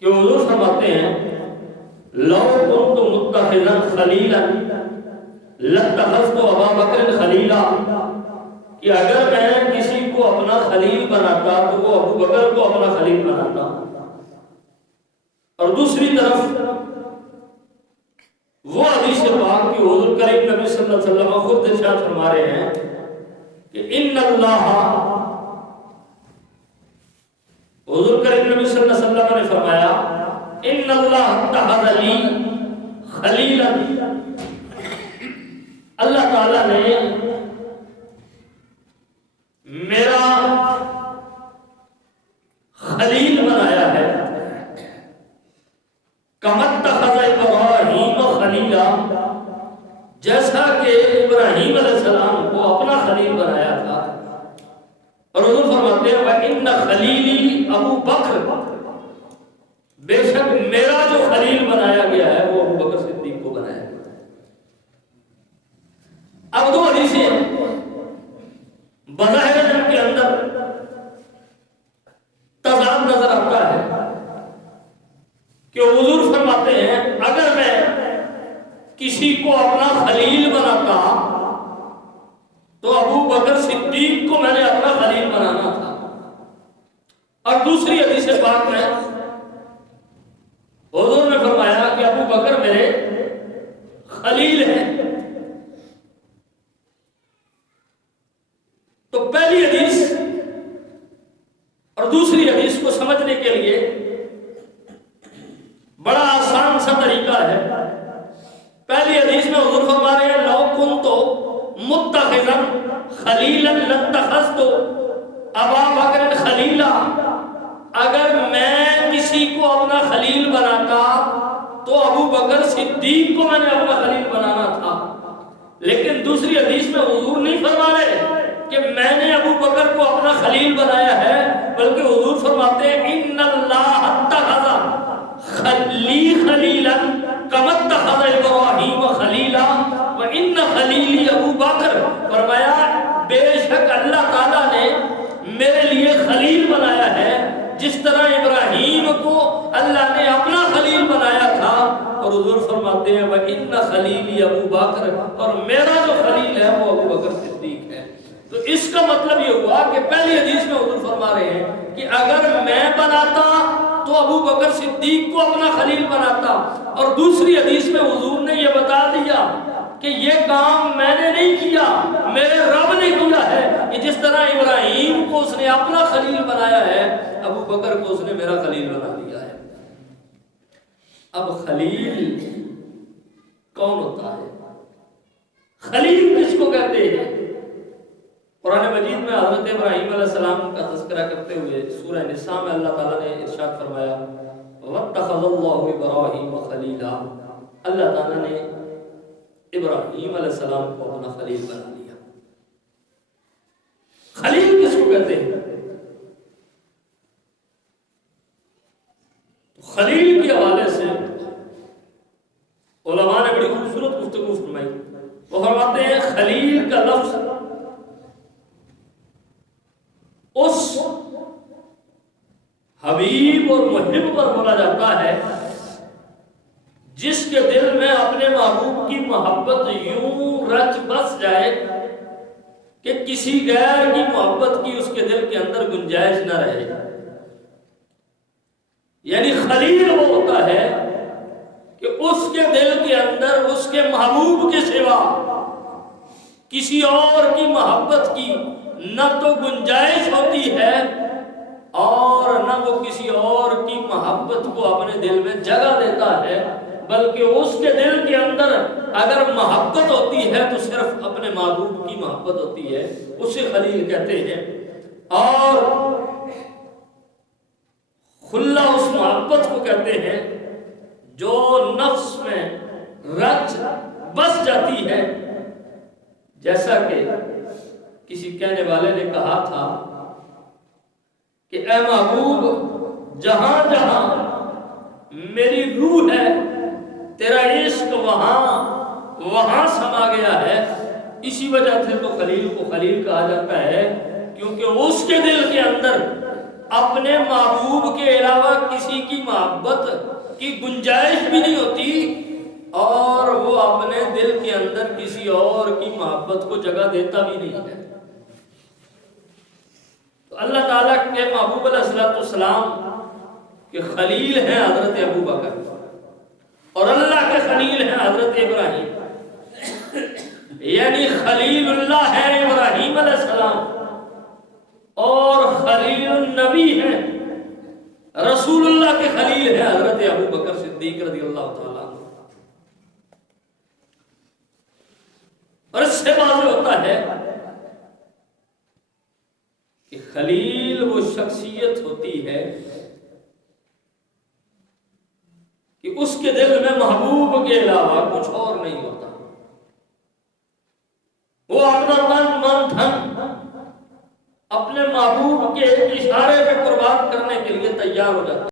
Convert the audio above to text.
کہ حضور فرماتے ہیں لو كنت متخذا خلیلا لاتخذت ابا بکر خلیلا، کہ اگر میں کسی کو اپنا خلیل بناتا تو وہ ابو بکر کو اپنا خلیل بناتا۔ اور دوسری طرف وہ حدیث پاک کہ حضور کریم نبی صلی اللہ علیہ وسلم خود ارشاد فرما رہے ہیں کہ ان اللہ، حضور کریم نبی صلی اللہ علیہ وسلم نے فرمایا ان اللہ اتخذ لی خلیلا، اللہ تعالیٰ نے میرا خلیل بنایا ہے، کما اتخذ ابراہیم خلیلا، جیسا کہ ابراہیم علیہ السلام کو اپنا خلیل بنایا تھا۔ اور حضور فرماتے ہیں وَإِنَّ خَلِيلِي ابو بکر، بے شک میرا جو خلیل بنایا گیا ہے وہ ابو بکر صدیق کو بنایا گیا۔ اب دو حدیثیں بظاہر ان کے اندر تضاد نظر آتا ہے کہ حضور فرماتے ہیں اگر میں کسی کو اپنا خلیل بناتا تو ابو بکر صدیق کو میں نے اپنا خلیل بنانا تھا، اور دوسری حدیث پاک میں حضور نے فرمایا کہ ابو بکر میرے خلیل ہیں۔ تو پہلی حدیث اور دوسری حدیث کو سمجھنے کے لیے بڑا آسان سا طریقہ ہے۔ پہلی حدیث میں حضور فرما رہے ہیں لو کنت متخذا خلیلا لاتخذت ابا بکر خلیلا، اگر میں کسی کو اپنا خلیل بناتا تو ابو بکر صدیق کو میں نے اپنا خلیل بنانا تھا۔ لیکن دوسری حدیث میں حضور نہیں فرما رہے کہ میں نے ابو بکر کو اپنا خلیل بنایا ہے، بلکہ حضور فرماتے ہیں ان اللہ اتخذ لی خلیلا کما اتخذ ابراہیم خلیلا وان خلیلی ابو بکر، فرمایا بے شک اللہ تعالیٰ نے میرے لیے خلیل بنایا ہے جس طرح ابراہیم کو اللہ نے اپنا خلیل بنایا تھا۔ اور حضور فرماتے ہیں وَإِنَّ خَلِيلِي ابو بکر، اور میرا جو خلیل ہے وہ ابو بکر صدیق ہے۔ تو اس کا مطلب یہ ہوا کہ پہلی حدیث میں حضور فرما رہے ہیں کہ اگر میں بناتا تو ابو بکر صدیق کو اپنا خلیل بناتا، اور دوسری حدیث میں حضور نے یہ بتا دیا کہ یہ کام میں نے نہیں کیا، میرے رب نے کیا ہے، کہ جس طرح ابراہیم کو اس نے اپنا خلیل بنایا ہے ابو بکر کو اس نے میرا خلیل بنا دیا ہے۔ اب خلیل کون ہوتا ہے؟ خلیل کس کو کہتے ہیں؟ قرآن مجید میں حضرت ابراہیم علیہ السلام کا تذکرہ کرتے ہوئے سورہ نساء میں اللہ تعالیٰ نے ارشاد فرمایا وَاتَّخَذَ اللَّهُ إِبْرَاهِيمَ خَلِيلًا، اللہ تعالیٰ نے ابراہیم علیہ السلام کو اپنا خلیل بنا لیا۔ خلیل کس کو کہتے ہیں؟ خلیل کے حوالے سے علماء نے بڑی خوبصورت گفتگو فرمائی۔ وہ فرماتے ہیں خلیل کا لفظ اس حبیب اور محب پر بولا جاتا ہے جس کے دل میں اپنے محبوب کی محبت یوں رچ بس جائے کہ کسی غیر کی محبت کی اس کے دل کے اندر گنجائش نہ رہے۔ یعنی خلیل وہ ہوتا ہے کہ اس کے دل کے اندر اس کے محبوب کے سوا کسی اور کی محبت کی نہ تو گنجائش ہوتی ہے اور نہ وہ کسی اور کی محبت کو اپنے دل میں جگہ دیتا ہے، بلکہ اس کے دل کے اندر اگر محبت ہوتی ہے تو صرف اپنے محبوب کی محبت ہوتی ہے، اسے خلیل کہتے ہیں۔ اور خلا اس محبت کو کہتے ہیں جو نفس میں رچ بس جاتی ہے، جیسا کہ کسی کہنے والے نے کہا تھا کہ اے محبوب جہاں جہاں میری روح ہے تیرا عشق وہاں سما گیا ہے۔ اسی وجہ سے تو خلیل کو خلیل کہا جاتا ہے، کیونکہ اس کے دل کے اندر اپنے محبوب کے علاوہ کسی کی محبت کی گنجائش بھی نہیں ہوتی اور وہ اپنے دل کے اندر کسی اور کی محبت کو جگہ دیتا بھی نہیں ہے۔ تو اللہ تعالیٰ کے محبوب علیہ السلام کے خلیل ہیں حضرت ابو بکر، اور اللہ کے خلیل ہیں حضرت ابراہیم، یعنی خلیل اللہ ہے ابراہیم علیہ السلام، اور خلیل النبی ہے رسول اللہ کے خلیل ہے حضرت ابو بکر صدیق رضی اللہ تعالیٰ عنہ۔ اور اس سے واضح ہوتا ہے کہ خلیل وہ شخصیت ہوتی ہے کہ اس کے دل میں محبوب کے علاوہ کچھ اور نہیں ہوتا، وہ اپنا تن من دھن اپنے محبوب کے اشارے پہ قربان کرنے کے لیے تیار ہو جاتا ہے۔